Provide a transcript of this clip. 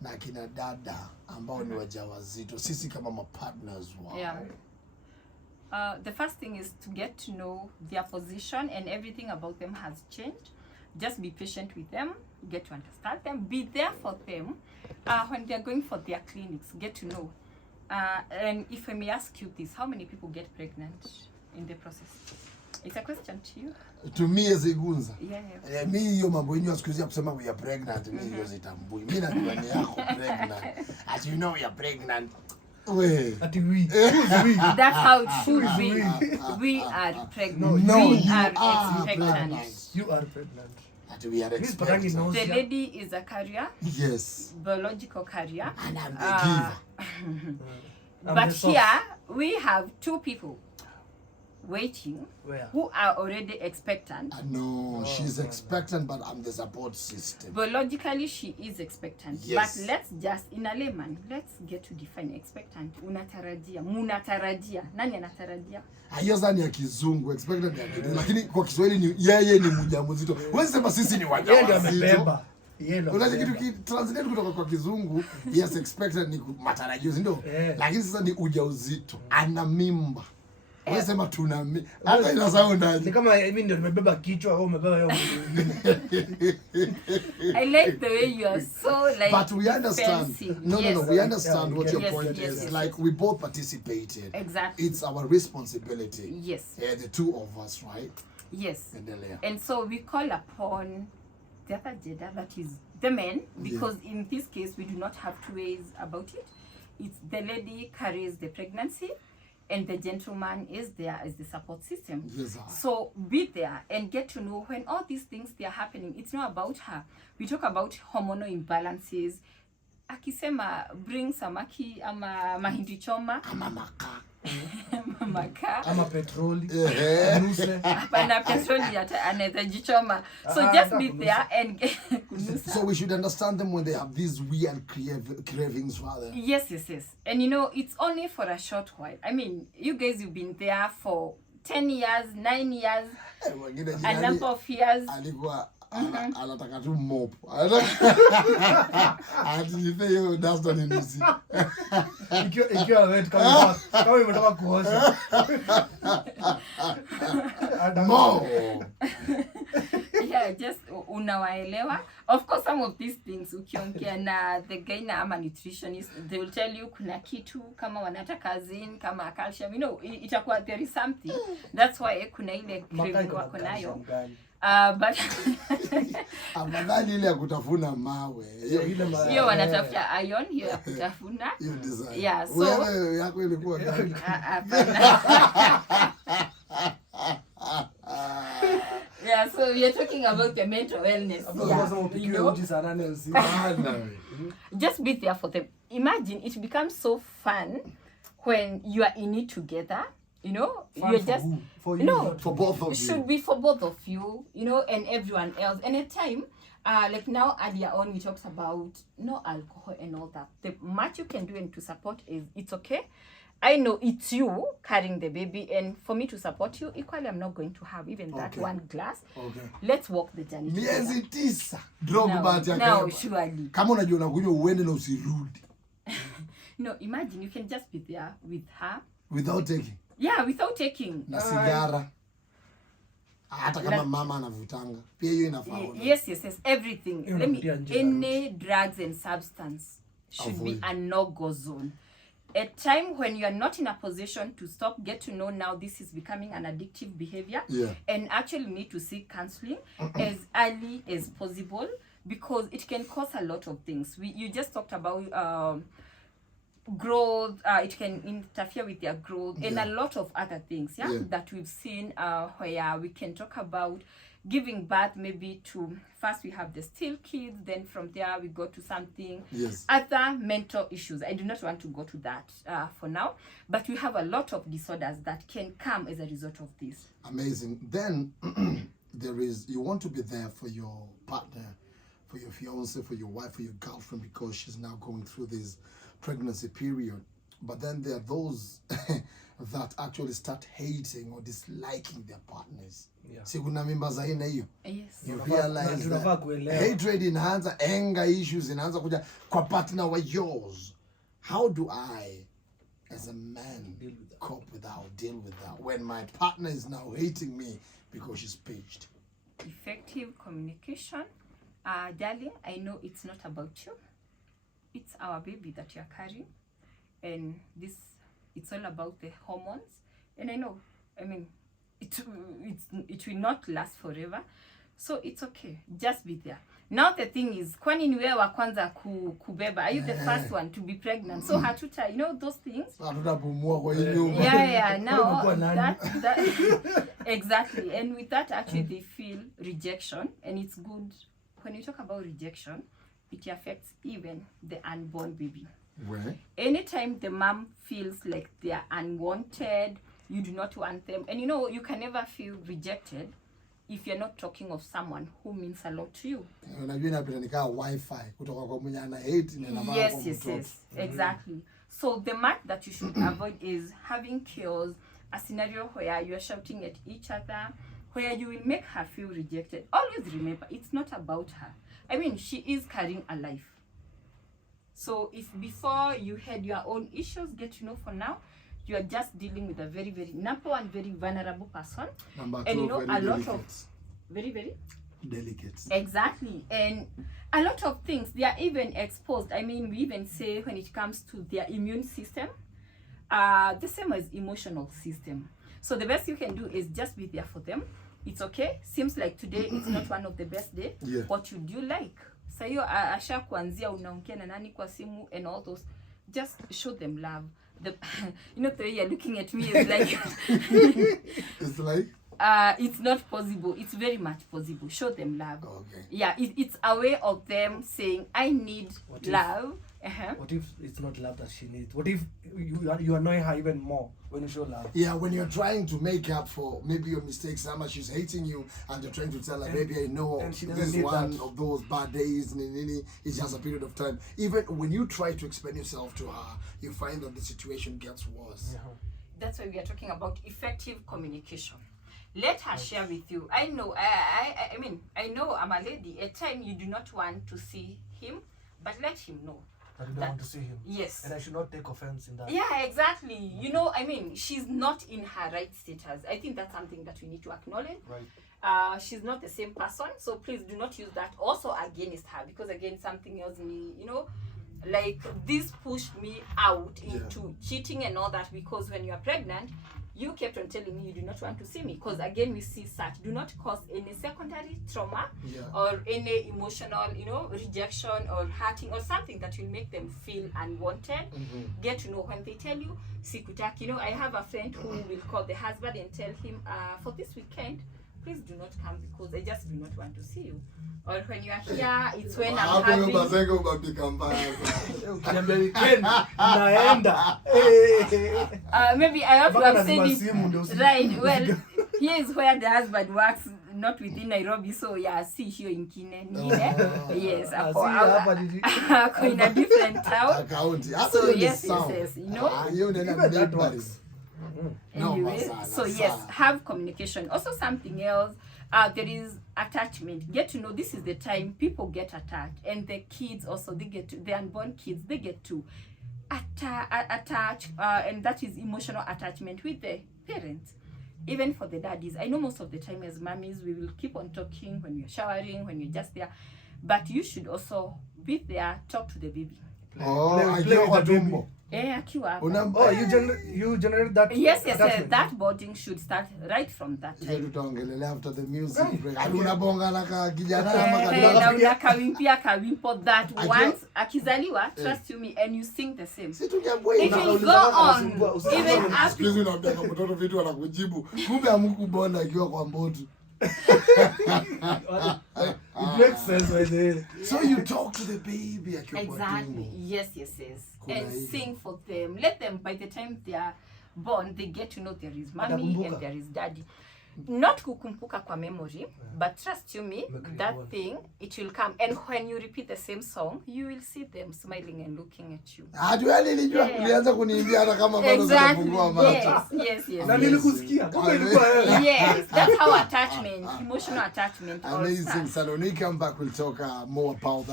na kina dada ambao ni wajawazito, sisi kama partners wao? Yeah. The first thing is to get to know their position, and everything about them has changed. Just be patient with them, get to understand them, be there for them when they're going for their clinics, get to know. And if I may ask you this, how many people get pregnant in the process? It's a question to you. To me as a gunza. Yeah. Me hiyo mambo yenyewe sikuzia kusema we are pregnant, mimi hiyo zitambui. Mimi najua ni yako pregnant. As you know we are pregnant. We. That's how it should be. We are pregnant. No, we you are expectant. You are pregnant. We are expectant. The lady is a carrier. Yes. Biological carrier. And I'm the giver. But here we have two people waiting. Where? Who are already expectant. No, she's expectant, but I'm the support system. Biologically, she is expectant. Yes. But let's just, in a layman, let's get to define expectant. Unatarajia, munatarajia. Nani anatarajia? Hiyo zani ya kizungu, expectant ya kizungu. Lakini kwa Kiswahili ni yeye ni mjamzito. Wewe sema sisi ni wajawazito. Unajua kitu kitranslate kutoka kwa kizungu, yes, expectant ni matarajio, ndio? Lakini sasa ni ujauzito. Ana mimba. Wewe sema tuna hata ina sound aje? Ni kama mimi ndio nimebeba kichwa au umebeba wewe mwingine. I like the way you are so like. But we understand. No, we understand what your point is. Yes. Like we both participated. Exactly. It's our responsibility. Yes. Yeah, the two of us, right? Yes. Endelea. And so we call upon the other gender, that is the men, because in this case we do not have two ways about it. It's the lady carries the pregnancy, and the gentleman is there as the support system. Yes, so be there and get to know when all these things they are happening. It's not about her. We talk about hormonal imbalances. Akisema bring samaki ama mahindi choma ama makaa. Makaa ama petroli. Hapana, petroli anaweza jichoma. So just be there and so we should understand them when they have these weird cravings rather. Yes. And you know, it's only for a short while. I mean, you guys, you've been there for 10 years, 9 years, a number of years. Anataka tu mop. Ati hiyo dasta ni nusi. Ikiwa wewe kama umetoka kuosha. Mo. Yeah, just unawaelewa. Of course, some of these things ukiongea na the guy na ama nutritionist, they will tell you kuna kitu kama wanataka zinc, kama calcium, you know, itakuwa there is something. That's why kuna ile craving wako nayo. But afadhali ile ya kutafuna mawe. Hiyo wanatafuta iron, hiyo ya kutafuna. Yeah, so wewe yako ilikuwa gani? Yeah, so we are talking about the mental wellness. Just be there for them. Imagine it becomes so fun when you are in it together. You know, fun you're for just who? For you, no, for both of you. It should be for both of you, you know, and everyone else. And at time, like now earlier on, we talked about no alcohol and all that. The much you can do and to support is it's okay. I know it's you carrying the baby, and for me to support you equally, I'm not going to have even that one glass. Okay. Let's walk the journey. Miezi 9. Drop bahati yake. No, surely. Kama unajua unakunywa uende na usirudi. No, imagine you can just be there with her without taking. Yeah, without taking. Na sigara. Hata kama mama anavutanga. Pia hiyo inafaa. Yes, everything. Any drugs and substance should be a no-go zone. A time when you are not in a position to stop, get to know now this is becoming an addictive behavior, and actually need to seek counseling as early as possible, because it can cause a lot of things. You just talked about growth, it can interfere with their growth, and a lot of other things that we've seen where we can talk about giving birth maybe to, first we have the still kids, then from there we go to something other mental issues. I do not want to go to that for now, but we have a lot of disorders that can come as a result of this. Amazing. Then there is, you want to be there for your partner, for your fiance, for your wife, for your girlfriend, because she's now going through this pregnancy period. But then there are those that actually start hating or disliking their partners. Yeah. Si kuna mimba za aina hiyo. Yes. You realize that hatred inaanza, anger issues inaanza kuja kwa partner wa yours. How do I, as a man, cope with that or deal with that when my partner is now hating me because she's pitched? Effective communication. Darling, I know it's not about you. It's our baby that you're carrying. And it's all about the hormones. And I know, I mean, it will not last forever. So it's okay. Just be there. Now the thing is, kwani ni wewe wa kwanza kubeba? Are you the first one to be pregnant? So hatuta, you know those things? Yeah. Now that exactly. And with that, actually, they feel rejection, and it's good. When you talk about rejection, it affects even the unborn baby. Where? Anytime the mom feels like they are unwanted, you do not want them, and you know you can never feel rejected if you're not talking of someone who means a lot to you. Yes. Exactly. So the mark that you should avoid is having chaos, a scenario where you are shouting at each other, where you will make her feel rejected. Always remember, it's not about her. I mean, she is carrying a life. So if before you had your own issues, get to know for now, you are just dealing with a very, very number one, very vulnerable person. Number two, and you know, very a lot delicate. of very, very delicate. Exactly. And a lot of things, they are even exposed. I mean, we even say when it comes to their immune system, the same as emotional system. So the best you can do is just be there for them. It's okay. Seems like today it's not one of the best days. Yeah. What would you like? So you asha kuanzia unaongea na nani kwa simu and all those. Just show them love. You know the way you're looking at me is like it's like it's not possible. It's very much possible. Show them love. Okay. Yeah, it's a way of them saying, I need love. What if it's not love that she needs? What if you annoy her even more when you show love? Yeah, when you're trying to make up for maybe your mistakes, she's hating you, and you're trying to tell her, maybe I know this is one of those bad days, it's just a period of time. Even when you try to explain yourself to her, you find that the situation gets worse. Yeah. That's why we are talking about effective communication. Let her share with you. I know, I mean, I know I'm a lady. At times you do not want to see him, but let him know. That you don't want to see him. Yes. And I should not take offense in that. Yeah, exactly. You know, I mean, she's not in her right status. I think that's something that we need to acknowledge. Right. She's not the same person, so please do not use that also against her, because again, something else you know, like this pushed me out into cheating and all that, because when you are pregnant, you kept on telling me you do not want to see me, because again we see such do not cause any secondary trauma or any emotional, you know, rejection or hurting or something that will make them feel unwanted. Get to know when they tell you sikutaki. You know, I have a friend who will call the husband and tell him, for this weekend, please do not come because I just do not want to see you. Or when you are here, it's when I'm having... maybe I have to have said it right. Well, here is where the husband works, not within Nairobi, so yeah, see here in Kine. Yes, in a different town. So yes, you know. Anyway, so yes, have communication. Also something else, there is attachment. Get to know this is the time people get attached, and the kids also, they get to, the unborn kids, they get to attach, and that is emotional attachment with the parents. Even for the daddies, I know most of the time as mommies, we will keep on talking when you're showering, when you're just there, but you should also be there, talk to the baby. Play with the baby. Yeah, you generate that. Yes, that bonding should start right from that time. After the music break. That once akizaliwa, trust you me, and you sing the same. It will go on even after. It makes sense right there. So you talk to the baby. Exactly. Yes. And sing for them. Let them, by the time they are born, they get to know there is mommy and there is daddy. not kukumbuka kwa memory, but trust you me, that thing, it will come. And when you repeat the same song, you will see them smiling and looking at you. Hatuani nilijua ulianza kuniimbia hata kama bado unafungua macho. Yes. Na nilikusikia. Kumbe ilikuwa wewe. Yes, that's how attachment, emotional attachment. Amazing. So when we come back, we'll talk more about that.